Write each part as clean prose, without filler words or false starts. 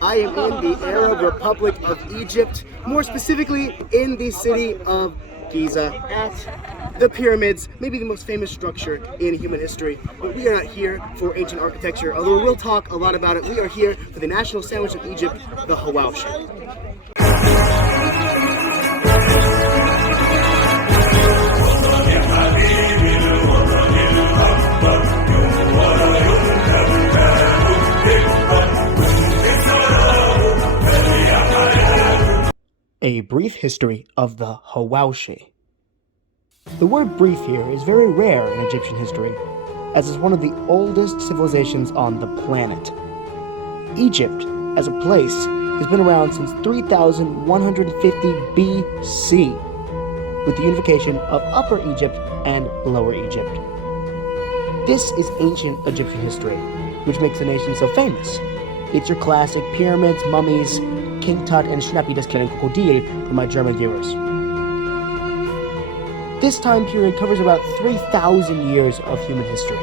I am in the Arab Republic of Egypt, more specifically in the city of Giza at the pyramids, maybe the most famous structure in human history. But we are not here for ancient architecture, although we will talk a lot about it. We are here for the national sandwich of Egypt, the hawaoshi. A brief history of the hawaoshi. The word brief here is very rare in Egyptian history, as it's one of the oldest civilizations on the planet. Egypt, as a place, has been around since 3150 BC, with the unification of Upper Egypt and Lower Egypt. This is ancient Egyptian history, which makes the nation so famous. It's your classic pyramids, mummies, King Tut, and Schnappi das kleine Krokodil for my German viewers. This time period covers about 3,000 years of human history.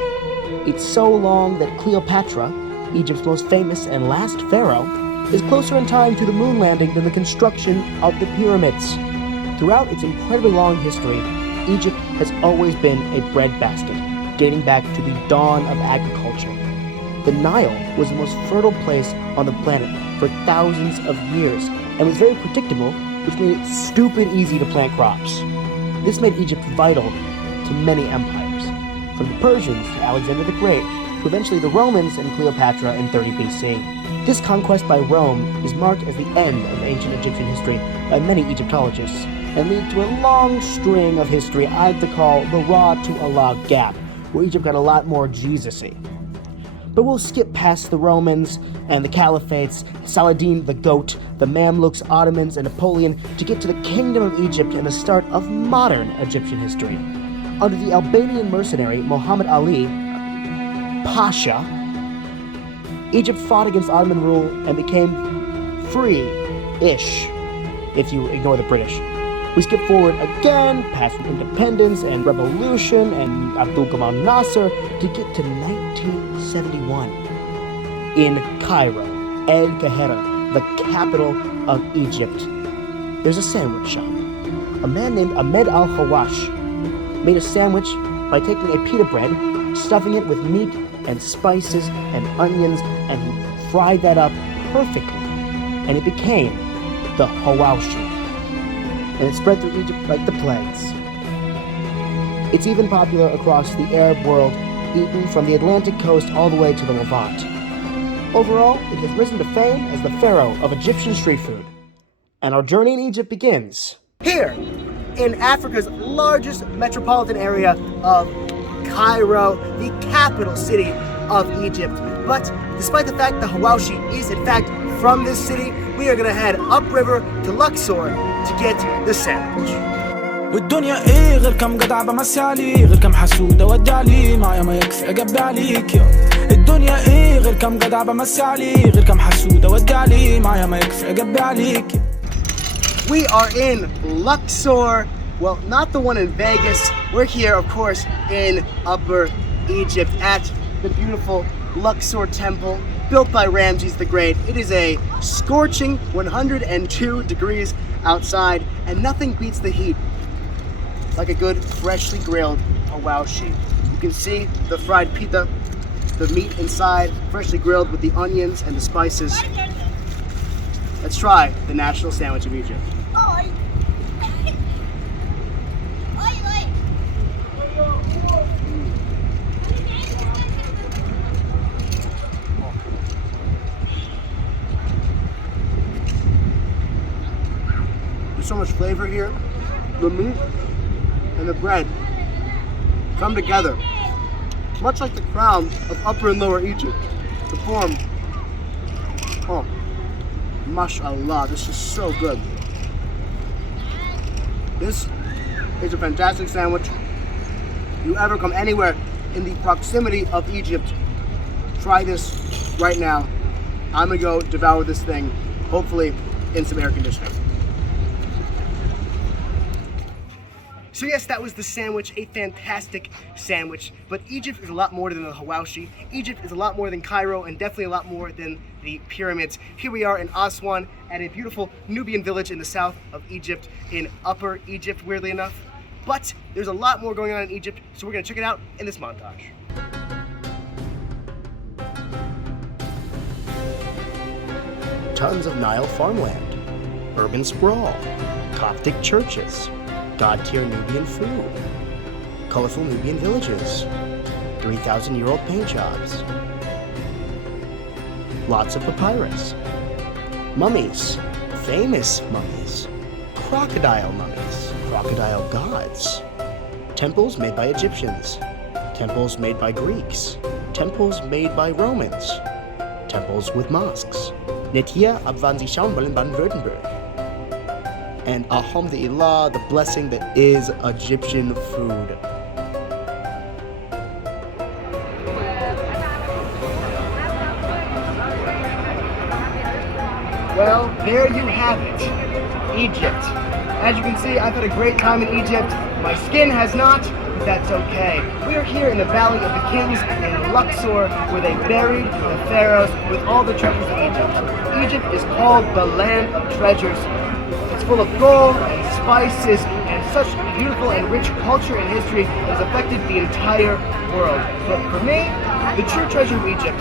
It's so long that Cleopatra, Egypt's most famous and last pharaoh, is closer in time to the moon landing than the construction of the pyramids. Throughout its incredibly long history, Egypt has always been a breadbasket, dating back to the dawn of agriculture. The Nile was the most fertile place on the planet for thousands of years and was very predictable, which made it stupid easy to plant crops. This made Egypt vital to many empires, from the Persians to Alexander the Great, to eventually the Romans and Cleopatra in 30 BC. This conquest by Rome is marked as the end of ancient Egyptian history by many Egyptologists, and leads to a long string of history I like to call the Ra to Allah gap, where Egypt got a lot more Jesus-y. But we'll skip past the Romans and the Caliphates, Saladin the Goat, the Mamluks, Ottomans, and Napoleon to get to the Kingdom of Egypt and the start of modern Egyptian history. Under the Albanian mercenary Muhammad Ali Pasha, Egypt fought against Ottoman rule and became free-ish, if you ignore the British. We skip forward again, past independence and revolution and Abdul Gamal Nasser, to get to 1971. In Cairo, El Kahira, the capital of Egypt, there's a sandwich shop. A man named Ahmed al-Hawash made a sandwich by taking a pita bread, stuffing it with meat and spices and onions, and he fried that up perfectly, and it became the hawaoshi. And it spread through Egypt like the plagues. It's even popular across the Arab world, eaten from the Atlantic coast all the way to the Levant. Overall, it has risen to fame as the pharaoh of Egyptian street food. And our journey in Egypt begins here, in Africa's largest metropolitan area of Cairo, the capital city of Egypt. But despite the fact the hawaoshi is in fact from this city, we are going to head upriver to Luxor to get the sandwich. والدنيا ايه غير كم قطعة بمسي عليه غير كم حسودة ودي عليه معايا ما يكفي اقبل عليك يا الدنيا ايه غير كم قطعة بمسي عليه غير كم حسودة ودي عليه معايا ما يكفي اقبل عليك. We are in Luxor. Well, not the one in Vegas. We're here, of course, in Upper Egypt at the beautiful Luxor Temple, built by Ramses the Great. It is a scorching 102 degrees outside, and nothing beats the heat like a good freshly grilled hawaoshi. You can see the fried pita, the meat inside, freshly grilled with the onions and the spices. Let's try the national sandwich of Egypt. There's so much flavor here. The meat and the bread come together, much like the crown of Upper and Lower Egypt, to form, oh, mashallah, this is so good. This is a fantastic sandwich. If you ever come anywhere in the proximity of Egypt, try this right now. I'm gonna go devour this thing, hopefully in some air conditioning. So yes, that was the sandwich, a fantastic sandwich. But Egypt is a lot more than the hawaoshi. Egypt is a lot more than Cairo, and definitely a lot more than the pyramids. Here we are in Aswan at a beautiful Nubian village in the south of Egypt, in Upper Egypt, weirdly enough. But there's a lot more going on in Egypt, so we're gonna check it out in this montage. Tons of Nile farmland, urban sprawl, Coptic churches, God-tier Nubian food, colorful Nubian villages, 3,000-year-old paint jobs, lots of papyrus, mummies, famous mummies, crocodile mummies, crocodile gods, temples made by Egyptians, temples made by Greeks, temples made by Romans, temples with mosques. Nicht hier, ab wann Sie schauen wollen, Baden-Württemberg. And alhamdulillah, the blessing that is Egyptian food. Well, there you have it, Egypt. As you can see, I've had a great time in Egypt. My skin has not, but that's okay. We are here in the Valley of the Kings in Luxor, where they buried the pharaohs with all the treasures of Egypt. Egypt is called the land of treasures. It's full of gold and spices and such beautiful and rich culture and history that has affected the entire world. But for me, the true treasure of Egypt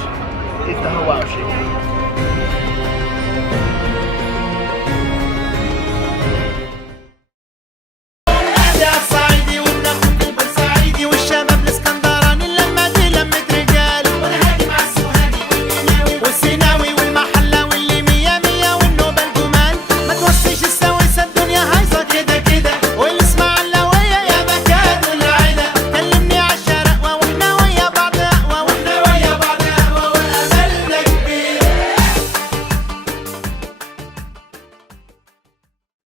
is the hawaoshi.